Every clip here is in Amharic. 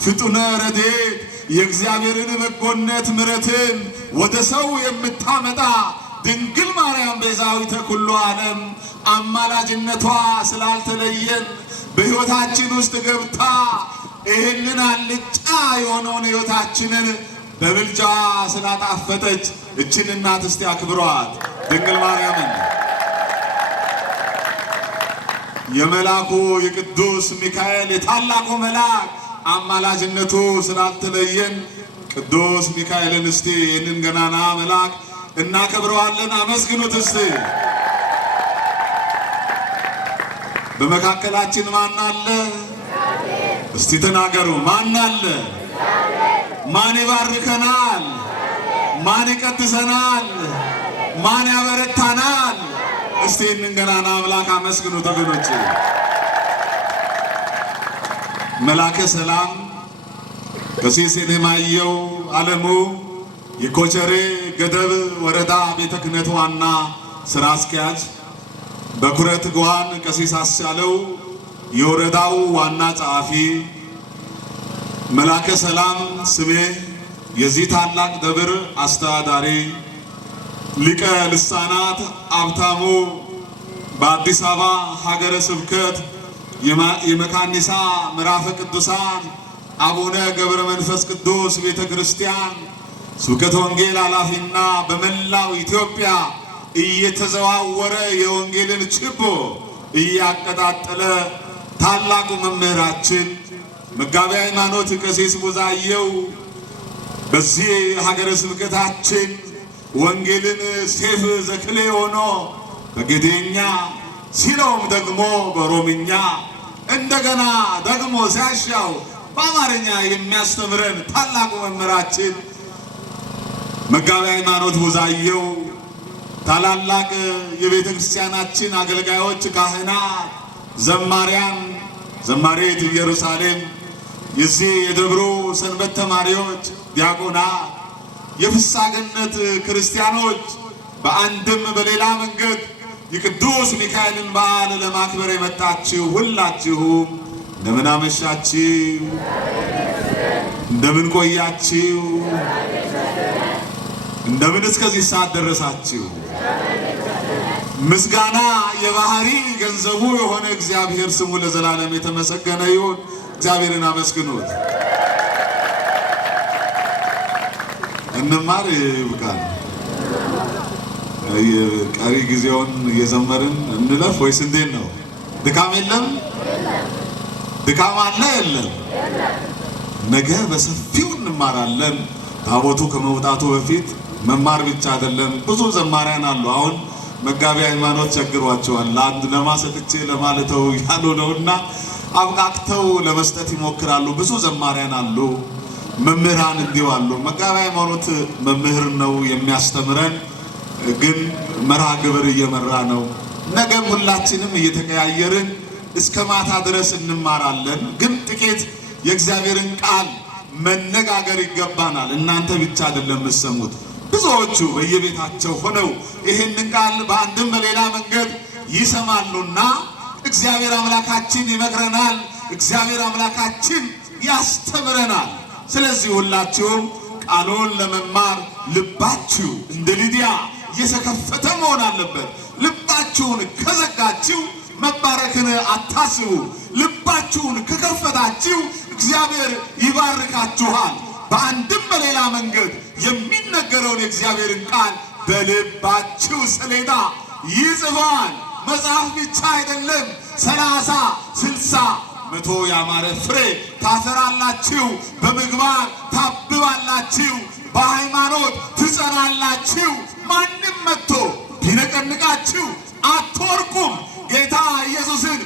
ፍጡነ ረድኤት የእግዚአብሔርን በጎነት ምሕረትን ወደ ሰው የምታመጣ ድንግል ማርያም ቤዛዊተ ኩሉ ዓለም አማላጅነቷ ስላልተለየን በሕይወታችን ውስጥ ገብታ ይህንን አልጫ የሆነውን ሕይወታችንን በብልጫ ስላጣፈጠች እችን እናት እስቲ አክብሯት ድንግል ማርያምን። የመላኩ የቅዱስ ሚካኤል የታላቁ መልአክ አማላጅነቱ ስላልተለየን ቅዱስ ሚካኤልን እስቲ ይህንን ገናና መልአክ እናከብረዋለን። አመስግኑት እስቲ። በመካከላችን ማን አለ? እስቲ ተናገሩ። ማን አለ? ማን ይባርከናል? ማን ይቀድሰናል? ማን ያበረታናል? እስቲ ይህንን ገናና አምላክ አመስግኑት ወገኖች። መላከ ሰላም ቀሲስ የኔማየው ዓለሙ የኮቸሬ ገደብ ወረዳ ቤተ ክህነት ዋና ስራ አስኪያጅ፣ በኩረት ጓን ቀሲስ አስቻለው የወረዳው ዋና ጸሐፊ፣ መላከ ሰላም ስሜ የዚህ ታላቅ ደብር አስተዳዳሪ፣ ሊቀ ልሳናት አብታሙ በአዲስ አበባ ሀገረ ስብከት የመካኒሳ ምዕራፈ ቅዱሳን አቡነ ገብረ መንፈስ ቅዱስ ቤተ ክርስቲያን ስብከተ ወንጌል ኃላፊና በመላው ኢትዮጵያ እየተዘዋወረ የወንጌልን ችቦ እያቀጣጠለ ታላቁ መምህራችን መጋቤ ሃይማኖት ቀሲስ ቡዛየው በዚህ ሀገረ ስብከታችን ወንጌልን ሴፍ ዘክሌ ሆኖ በጌዴኛ ሲለውም ደግሞ በኦሮምኛ እንደገና ደግሞ ሲያሻው በአማርኛ የሚያስተምረን ታላቁ መምህራችን መጋቤ ሃይማኖት ቡዛየው ታላላቅ የቤተ ክርስቲያናችን አገልጋዮች፣ ካህናት፣ ዘማሪያን፣ ዘማሪት ኢየሩሳሌም፣ የዚህ የደብሩ ሰንበት ተማሪዎች፣ ዲያቆናት፣ የፍስሐ ገነት ክርስቲያኖች በአንድም በሌላ መንገድ የቅዱስ ሚካኤልን በዓል ለማክበር የመጣችሁ ሁላችሁም እንደምን አመሻችሁ? እንደምን ቆያችሁ? እንደምን እስከዚህ ሰዓት ደረሳችሁ? ምስጋና የባህሪ ገንዘቡ የሆነ እግዚአብሔር ስሙ ለዘላለም የተመሰገነ ይሁን። እግዚአብሔርን አመስግኑት። እንማር ይብቃል። ቀሪ ጊዜውን እየዘመርን እንለፍ ወይስ እንዴት ነው? ድካም የለም? ድካም አለ የለም? ነገ በሰፊው እንማራለን። ታቦቱ ከመውጣቱ በፊት መማር ብቻ አይደለም፣ ብዙ ዘማሪያን አሉ። አሁን መጋቤ ሃይማኖት ቸግሯቸዋል። ለአንድ ለማሰጥቼ ለማለተው ያሉ ነውና አብቃቅተው ለመስጠት ይሞክራሉ። ብዙ ዘማሪያን አሉ፣ መምህራን እንዲሁ አሉ። መጋቤ ሃይማኖት መምህር ነው የሚያስተምረን፣ ግን መርሃ ግብር እየመራ ነው። ነገም ሁላችንም እየተቀያየርን እስከ ማታ ድረስ እንማራለን። ግን ጥቂት የእግዚአብሔርን ቃል መነጋገር ይገባናል። እናንተ ብቻ አይደለም የምትሰሙት፣ ብዙዎቹ በየቤታቸው ሆነው ይህንን ቃል በአንድም በሌላ መንገድ ይሰማሉና እግዚአብሔር አምላካችን ይመክረናል፣ እግዚአብሔር አምላካችን ያስተምረናል። ስለዚህ ሁላችሁም ቃሉን ለመማር ልባችሁ እንደ ሊዲያ የተከፈተ መሆን አለበት። ልባችሁን ከዘጋችሁ መባረክን አታስቡ። ልባችሁን ከከፈታችሁ እግዚአብሔር ይባርካችኋል። በአንድም በሌላ መንገድ የሚነገረውን የእግዚአብሔርን ቃል በልባችሁ ሰሌዳ ይጽፋል። መጽሐፍ ብቻ አይደለም፣ 30፣ 60፣ 100 ያማረ ፍሬ ታፈራላችሁ። በምግባር ታብባላችሁ፣ በሃይማኖት ትጸናላችሁ። ማንም መጥቶ ቢነቀንቃችሁ አትወርቁም። ጌታ ኢየሱስን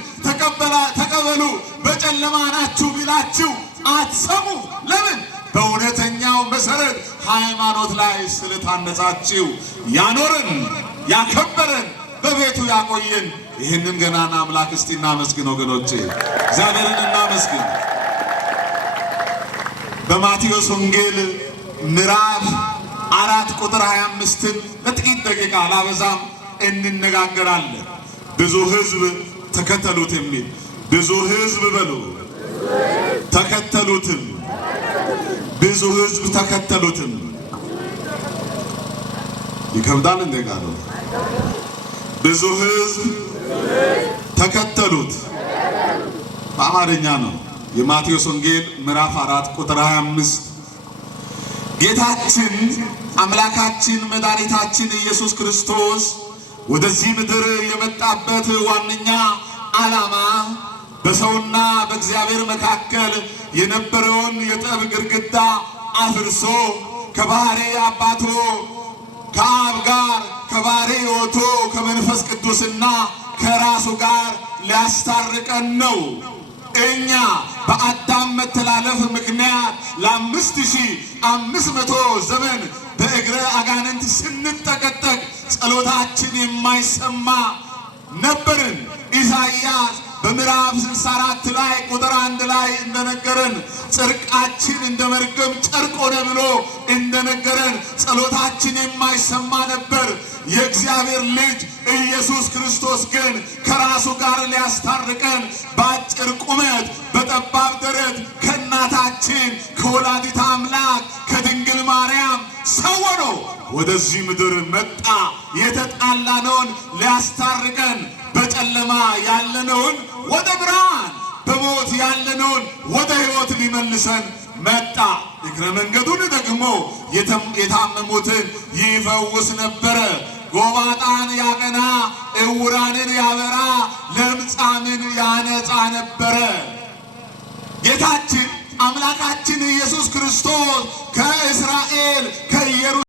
ተቀበሉ በጨለማ ናችሁ ቢላችሁ አትሰሙ። ለምን? በእውነተኛው መሰረት ሃይማኖት ላይ ስለታነጻችሁ ያኖረን ያከበረን በቤቱ ያቆየን ይህንን ገናና አምላክ እስቲ እናመስግን ወገኖቼ፣ እግዚአብሔርን እናመስግን። በማቴዎስ ወንጌል ምዕራፍ 4 ቁጥር 25ን ለጥቂት ደቂቃ አላበዛም እንነጋገራለን። ብዙ ሕዝብ ተከተሉት የሚል ብዙ ሕዝብ በሉ ተከተሉትም ብዙ ሕዝብ ተከተሉትም። ይከብዳል እንደ ቃሉ። ብዙ ሕዝብ ተከተሉት። በአማርኛ ነው። የማቴዎስ ወንጌል ምዕራፍ 4 ቁጥር 25 ጌታችን አምላካችን መድኃኒታችን ኢየሱስ ክርስቶስ ወደዚህ ምድር የመጣበት ዋነኛ ዓላማ በሰውና በእግዚአብሔር መካከል የነበረውን የጠብ ግድግዳ አፍርሶ ከባህሪ አባቱ ከአብ ጋር ከባህሪ ሕይወቱ ከመንፈስ ቅዱስና ከራሱ ጋር ሊያስታርቀን ነው። እኛ በአዳም መተላለፍ ምክንያት ለ5500 ዘመን በእግረ አጋንንት ስንጠቀጠቅ ጸሎታችን የማይሰማ ነበርን። ኢሳይያስ በምዕራፍ 64 ላይ ቁጥር 1 ላይ እንደነገረን ጽድቃችን እንደ መርገም ጨርቅ ሆነ ብሎ እንደነገረን ጸሎታችን የማይሰማ ነበር። የእግዚአብሔር ልጅ ኢየሱስ ክርስቶስ ግን ከራሱ ጋር ሊያስታርቀን በአጭር ቁመት በጠባብ ደረት ከእናታችን ከወላዲተ አምላክ ከድንግል ማርያም ሰው ሆኖ ወደዚህ ምድር መጣ። የተጣላነውን ሊያስታርቀን፣ በጨለማ ያለነውን ወደ ብርሃን፣ በሞት ያለነውን ወደ ሕይወት ሊመልሰን መጣ። እግረ መንገዱን ደግሞ የታመሙትን ይፈውስ ነበረ። ጎባጣን ያቀና፣ ዕውራንን ያበራ፣ ለምጻምን ያነጻ ነበረ። ጌታችን አምላካችን ኢየሱስ ክርስቶስ ከእስራኤል ከኢየሩሳሌም